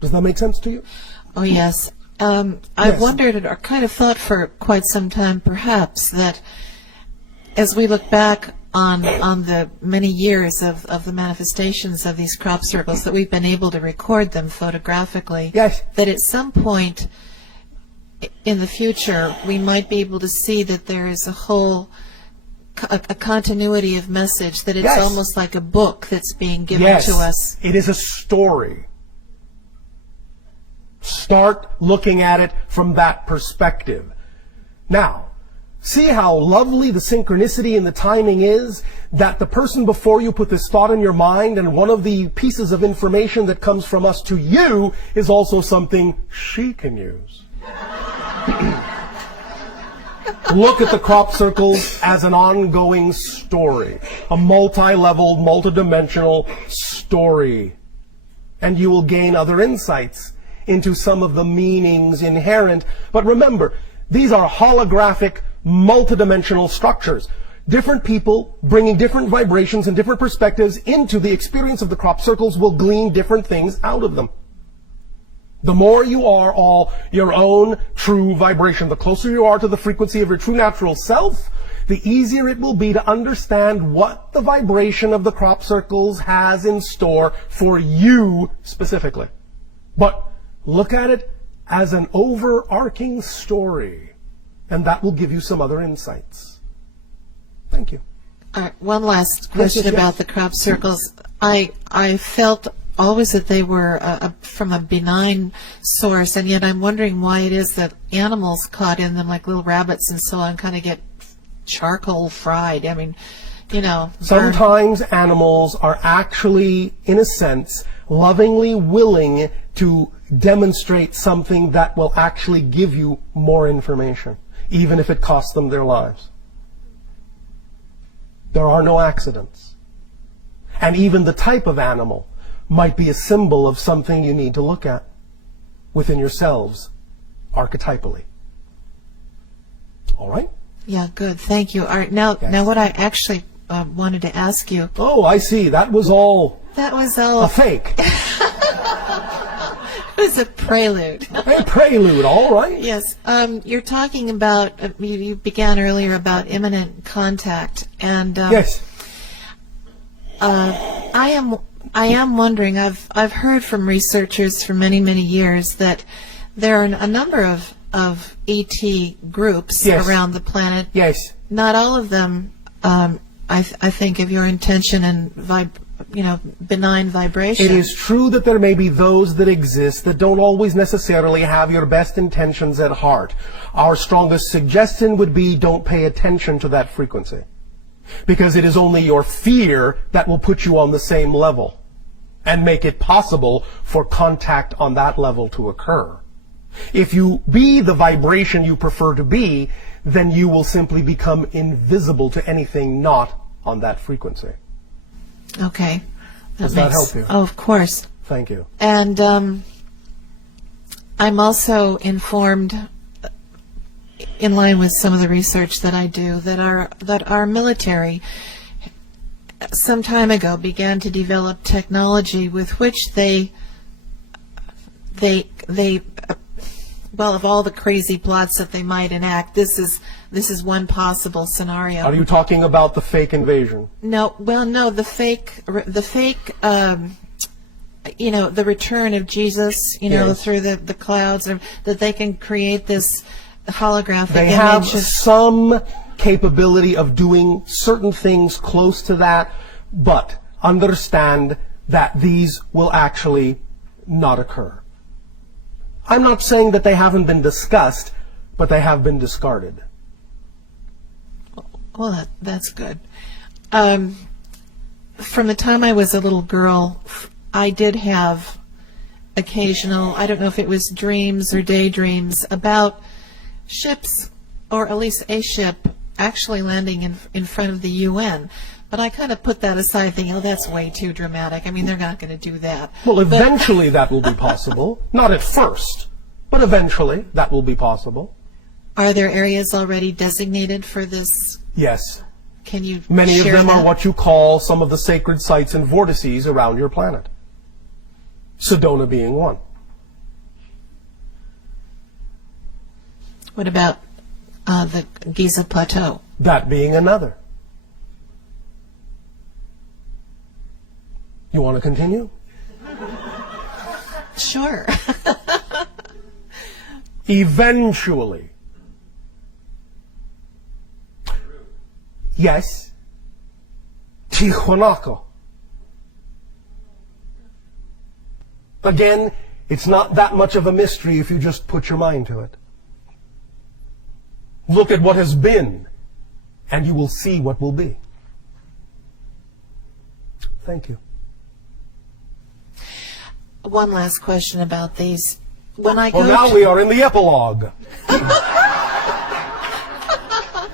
Does that make sense to you? Oh, yes. I've Yes. wondered or kind of thought for quite some time, perhaps, that as we look back on the many years of the manifestations of these crop circles, that we've been able to record them photographically, Yes. that at some point in the future we might be able to see that there is a whole a continuity of message, that it's Yes. almost like a book that's being given Yes, to us. it is a story. Start looking at it from that perspective. Now, see how lovely the synchronicity and the timing is, that the person before you put this thought in your mind, and one of the pieces of information that comes from us to you is also something she can use. Look at the crop circles as an ongoing story, a multi-level, multidimensional story. And you will gain other insights into some of the meanings inherent. But remember, these are holographic, multidimensional structures. Different people bringing different vibrations and different perspectives into the experience of the crop circles will glean different things out of them. The more you are all your own true vibration, the closer you are to the frequency of your true natural self, the easier it will be to understand what the vibration of the crop circles has in store for you specifically. But look at it as an overarching story, and that will give you some other insights. Thank you. One last question yes. about the crop circles. I felt always that they were from a benign source, and yet I'm wondering why it is that animals caught in them, like little rabbits and so on, kind of get charcoal fried. I mean, burned. Sometimes animals are actually, in a sense, lovingly willing to demonstrate something that will actually give you more information, even if it costs them their lives. There are no accidents. And even the type of animal might be a symbol of something you need to look at within yourselves, archetypally. All right? Yeah, good. Thank you. All right, now what I actually wanted to ask you. Oh, I see. That was all a fake. It was a prelude. A prelude, all right. Yes. You're talking about, you began earlier about imminent contact. And Yes. I am wondering, I've heard from researchers for many, many years that there are a number of ET groups Yes. around the planet. Yes. Not all of them, I think, of your intention and benign vibration. It is true that there may be those that exist that don't always necessarily have your best intentions at heart. Our strongest suggestion would be don't pay attention to that frequency, because it is only your fear that will put you on the same level and make it possible for contact on that level to occur. If you be the vibration you prefer to be, then you will simply become invisible to anything not on that frequency. Okay. Does that help you? Oh, of course. Thank you. And I'm also informed, in line with some of the research that I do, that our military some time ago began to develop technology with which they well, of all the crazy plots that they might enact, this is one possible scenario. Are you talking about the fake invasion? No, well, no, the fake, the return of Jesus, Yes. through the clouds, and that they can create this holographic They image. have some capability of doing certain things close to that, but understand that these will actually not occur. I'm not saying that they haven't been discussed, but they have been discarded. Well, that's good. From the time I was a little girl, I did have occasional, I don't know if it was dreams or daydreams, about ships, or at least a ship, actually landing in front of the UN. But I kind of put that aside, thinking, oh, that's way too dramatic. I mean, they're not going to do that. Well, eventually that will be possible. Not at first, but eventually that will be possible. Are there areas already designated for this? Yes. Can you Many of share them that? are what you call some of the sacred sites and vortices around your planet. Sedona being one. What about the Giza Plateau? That being another. You want to continue? Sure. Eventually. Yes. Tijuanaco. Again, it's not that much of a mystery if you just put your mind to it. Look at what has been, and you will see what will be. Thank you. One last question about these. When I go Well, now we are in the epilogue.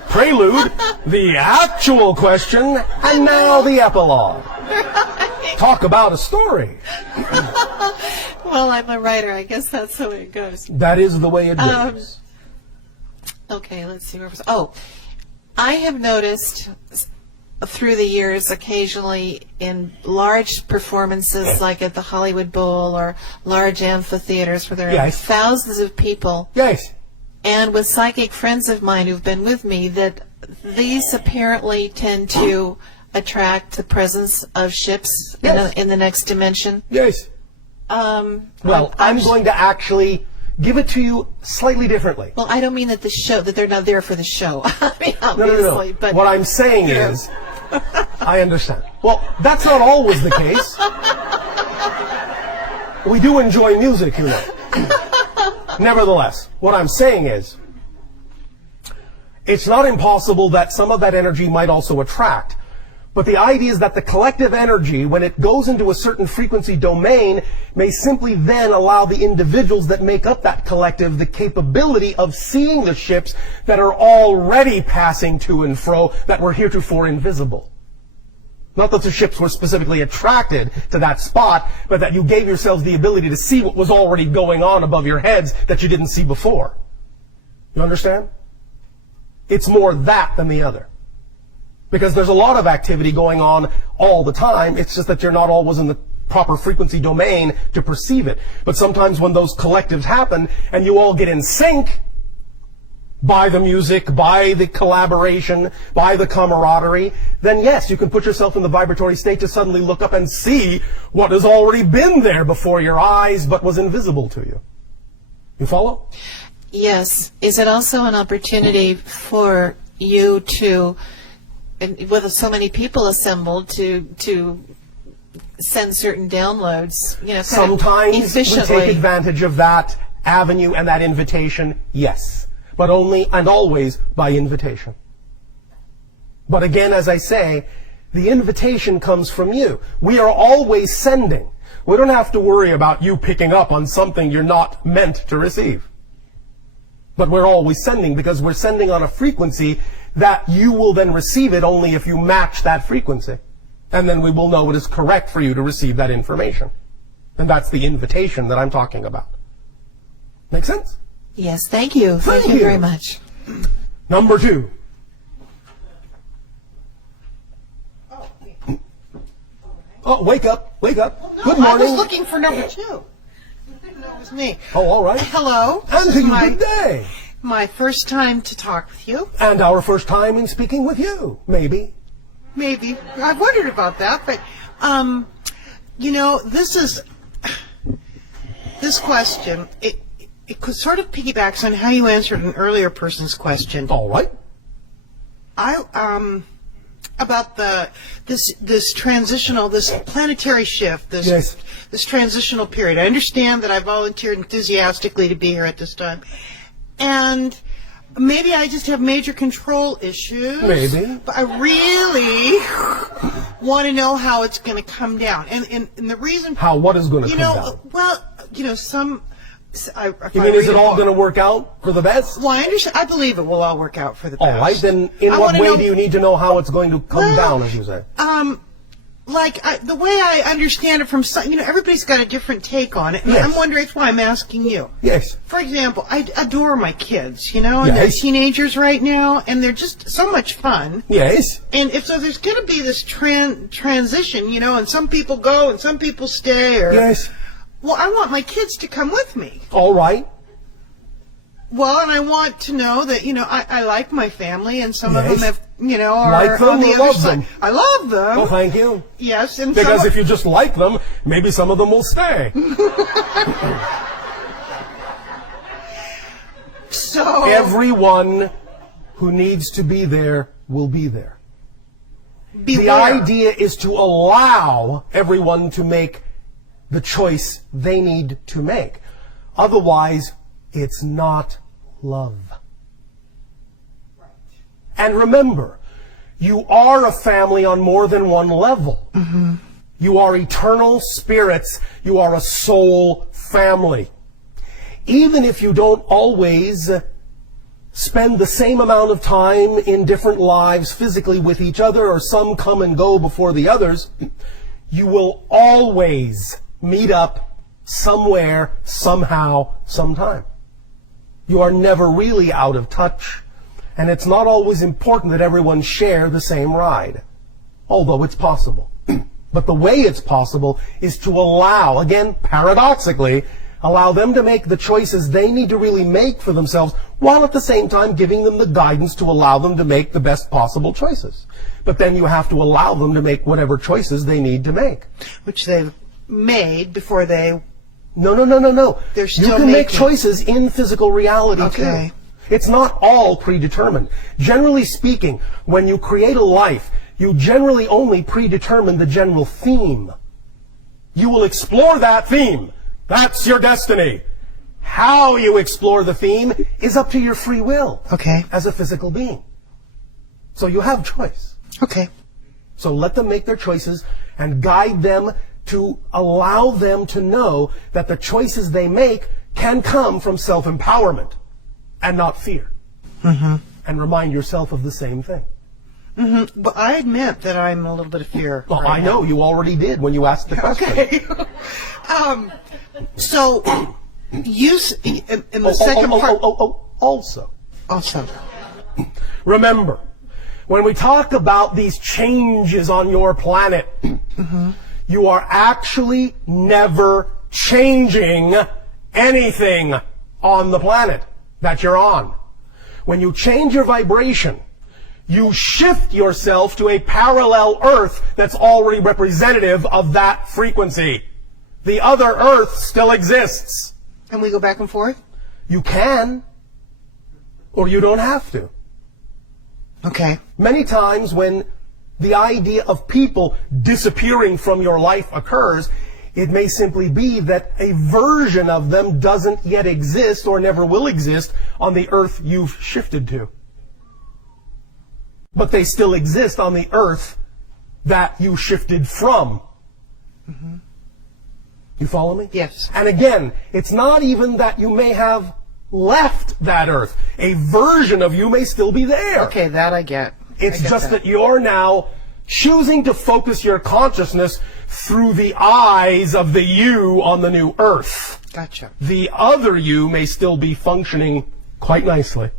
Prelude, the actual question, and now the epilogue. Talk about a story. Well, I'm a writer. I guess that's the way it goes. That is the way it goes. Okay, let's see. I have noticed through the years, occasionally in large performances like at the Hollywood Bowl or large amphitheaters where there are Yes. thousands of people, Yes. and with psychic friends of mine who've been with me, that these apparently tend to attract the presence of ships Yes. in the next dimension. Yes. Well, I'm going to actually give it to you slightly differently. Well, I don't mean that that they're not there for the show. I mean, No, obviously, but what I'm saying is, I understand. Well, that's not always the case. We do enjoy music, Nevertheless, what I'm saying is, It's not impossible that some of that energy might also attract. But the idea is that the collective energy, when it goes into a certain frequency domain, may simply then allow the individuals that make up that collective the capability of seeing the ships that are already passing to and fro that were heretofore invisible. Not that the ships were specifically attracted to that spot, but that you gave yourselves the ability to see what was already going on above your heads that you didn't see before. You understand? It's more that than the other. Because there's a lot of activity going on all the time. It's just that you're not always in the proper frequency domain to perceive it. But sometimes when those collectives happen and you all get in sync by the music, by the collaboration, by the camaraderie, then yes, you can put yourself in the vibratory state to suddenly look up and see what has already been there before your eyes but was invisible to you. You follow? Yes. Is it also an opportunity for you to, with so many people assembled, to send certain downloads, you know, sometimes efficiently? We take advantage of that avenue and that invitation, yes. But only and always by invitation. But again, as I say, the invitation comes from you. We are always sending. We don't have to worry about you picking up on something you're not meant to receive. But we're always sending because we're sending on a frequency that you will then receive it only if you match that frequency. And then we will know it is correct for you to receive that information. And that's the invitation that I'm talking about. Make sense? Yes, thank you. Thank you very much. Number 2. Oh, wake up, wake up. No, Good I morning. was looking for number 2. That was me. Oh, all right. Hello. And This to is you, good day. my first time to talk with you. And our first time in speaking with you, maybe. Maybe. I wondered about that, but, you know, this question, it sort of piggybacks on how you answered an earlier person's question. All right. About this transitional, this planetary shift, this transitional period. I understand that I volunteered enthusiastically to be here at this time, and maybe I just have major control issues. Maybe. But I really want to know how it's going to come down, and the reason. What is going to come down? Well, you know, You mean, is it all going to work out for the best? Well, I understand. I believe it will all work out for the best. All right, then in what way do you need to know how it's going to come down, as you say? The way I understand it from some, you know, everybody's got a different take on it. And Yes. I'm wondering, that's why I'm asking you. Yes. For example, I adore my kids, you know, and they're Yes. teenagers right now, and they're just so much fun. Yes. And if so, there's going to be this transition, you know, and some people go and some people stay. Or, Yes. Well, I want my kids to come with me. All right. Well, and I want to know that, you know, I like my family, and some of Yes. them have, you know, are Like them on the or other love side. them? I love them. Well, thank you. Yes, and Because some, if you just like them, maybe some of them will stay. so Everyone who needs to be there will be there. beware. The idea is to allow everyone to make the choice they need to make. Otherwise, it's not love. And remember, you are a family on more than one level. Mm-hmm. You are eternal spirits. You are a soul family. Even if you don't always spend the same amount of time in different lives physically with each other, or some come and go before the others, you will always meet up somewhere, somehow, sometime. You are never really out of touch, and it's not always important that everyone share the same ride, although it's possible. But the way it's possible is to allow, again, paradoxically, allow them to make the choices they need to really make for themselves, while at the same time giving them the guidance to allow them to make the best possible choices. But then you have to allow them to make whatever choices they need to make. Which they've made before they... No. They're still you can make making- choices in physical reality Okay. too. It's not all predetermined. Generally speaking, when you create a life, you generally only predetermine the general theme. You will explore that theme. That's your destiny. How you explore the theme is up to your free will. Okay. As a physical being. So you have choice. Okay. So let them make their choices and guide them to allow them to know that the choices they make can come from self-empowerment and not fear. Mm-hmm. And remind yourself of the same thing. Mm-hmm. But I admit that I'm a little bit of fear. Well, right I know, you already did when you asked the question. Okay. So, use in the second part. Also. Also. Remember, when we talk about these changes on your planet, you are actually never changing anything on the planet that you're on. When you change your vibration, you shift yourself to a parallel Earth that's already representative of that frequency. The other Earth still exists. And we go back and forth? You can, or you don't have to. Okay. Many times when the idea of people disappearing from your life occurs, it may simply be that a version of them doesn't yet exist or never will exist on the Earth you've shifted to. But they still exist on the Earth that you shifted from. Mm-hmm. You follow me? Yes. And again, it's not even that you may have left that Earth. A version of you may still be there. Okay, that I get. It's just that you're now choosing to focus your consciousness through the eyes of the you on the new Earth. Gotcha. The other you may still be functioning quite nicely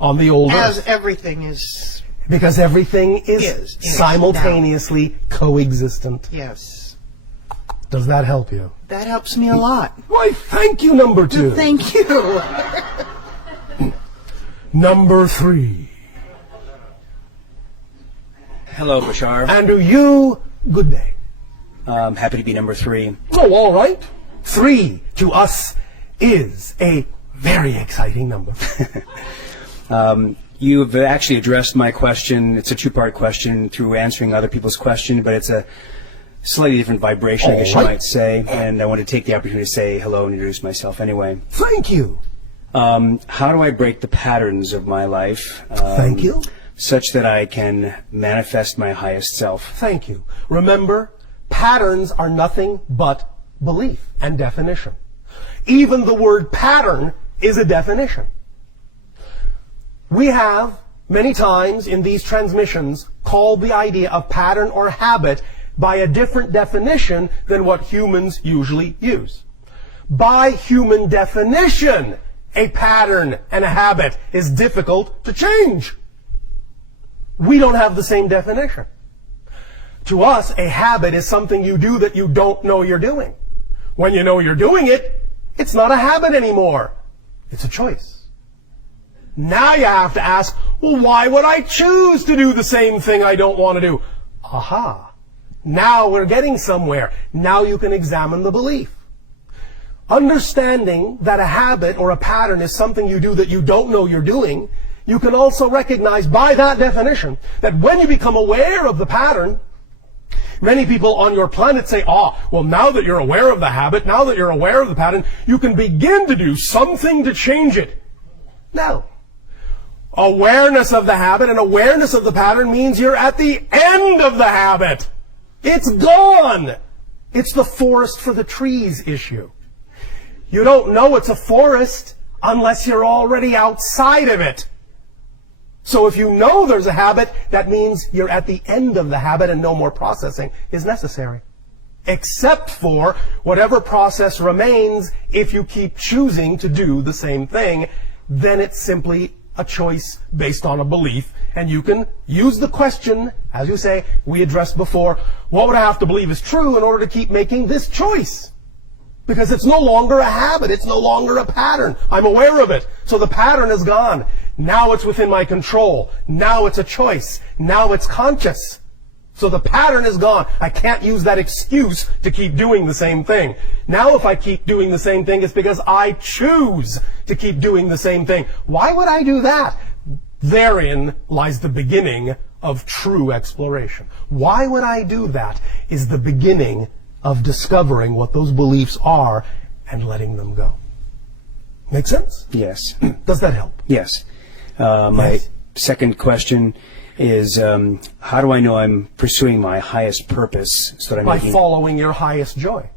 on the old As Earth. everything is. Because everything is simultaneously coexistent. Yes. Does that help you? That helps me a lot. Why, thank you, number 2. Thank you. Number 3. Hello, Bashar. And to you, good day. Happy to be number 3. Oh, all right. 3 to us is a very exciting number. You've actually addressed my question. It's a 2-part question through answering other people's question, but it's a slightly different vibration, I guess you might say. And I want to take the opportunity to say hello and introduce myself anyway. Thank you. How do I break the patterns of my life? Thank you. Such that I can manifest my highest self. Thank you. Remember, patterns are nothing but belief and definition. Even the word pattern is a definition. We have, many times in these transmissions, called the idea of pattern or habit by a different definition than what humans usually use. By human definition, a pattern and a habit is difficult to change. We don't have the same definition. To us, a habit is something you do that you don't know you're doing. When you know you're doing it, it's not a habit anymore. It's a choice. Now you have to ask, well, why would I choose to do the same thing I don't want to do? Aha. Now we're getting somewhere. Now you can examine the belief. Understanding that a habit or a pattern is something you do that you don't know you're doing, you can also recognize by that definition that when you become aware of the pattern, many people on your planet say, well, now that you're aware of the habit, now that you're aware of the pattern, you can begin to do something to change it. No. Awareness of the habit and awareness of the pattern means you're at the end of the habit. It's gone. It's the forest for the trees issue. You don't know it's a forest unless you're already outside of it. So if you know there's a habit, that means you're at the end of the habit and no more processing is necessary. Except for whatever process remains if you keep choosing to do the same thing, then it's simply a choice based on a belief. And you can use the question, as you say, we addressed before, what would I have to believe is true in order to keep making this choice? Because it's no longer a habit, it's no longer a pattern. I'm aware of it. So the pattern is gone. Now it's within my control. Now it's a choice. Now it's conscious. So the pattern is gone. I can't use that excuse to keep doing the same thing. Now if I keep doing the same thing, it's because I choose to keep doing the same thing. Why would I do that? Therein lies the beginning of true exploration. Why would I do that is the beginning of discovering what those beliefs are and letting them go. Make sense? Yes. Does that help? Yes. My Yes. second question is, how do I know I'm pursuing my highest purpose so that I'm By making... following your highest joy.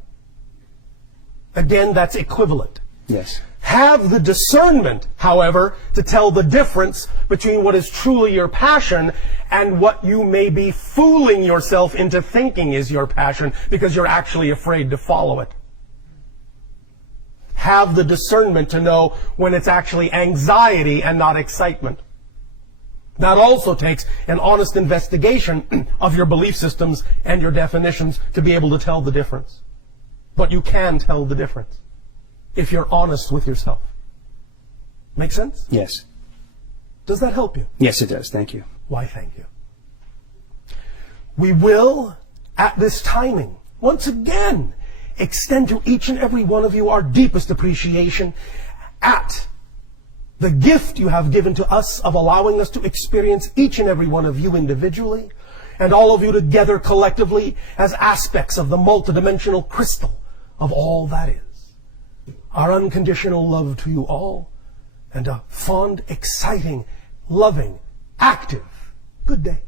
Again, that's equivalent. Yes. Have the discernment, however, to tell the difference between what is truly your passion and what you may be fooling yourself into thinking is your passion because you're actually afraid to follow it. Have the discernment to know when it's actually anxiety and not excitement. That also takes an honest investigation of your belief systems and your definitions to be able to tell the difference. But you can tell the difference if you're honest with yourself. Make sense? Yes. Does that help you? Yes, it does. Thank you. Why, thank you. We will, at this timing, once again, extend to each and every one of you our deepest appreciation at the gift you have given to us of allowing us to experience each and every one of you individually and all of you together collectively as aspects of the multidimensional crystal of all that is. Our unconditional love to you all and a fond, exciting, loving, active good day.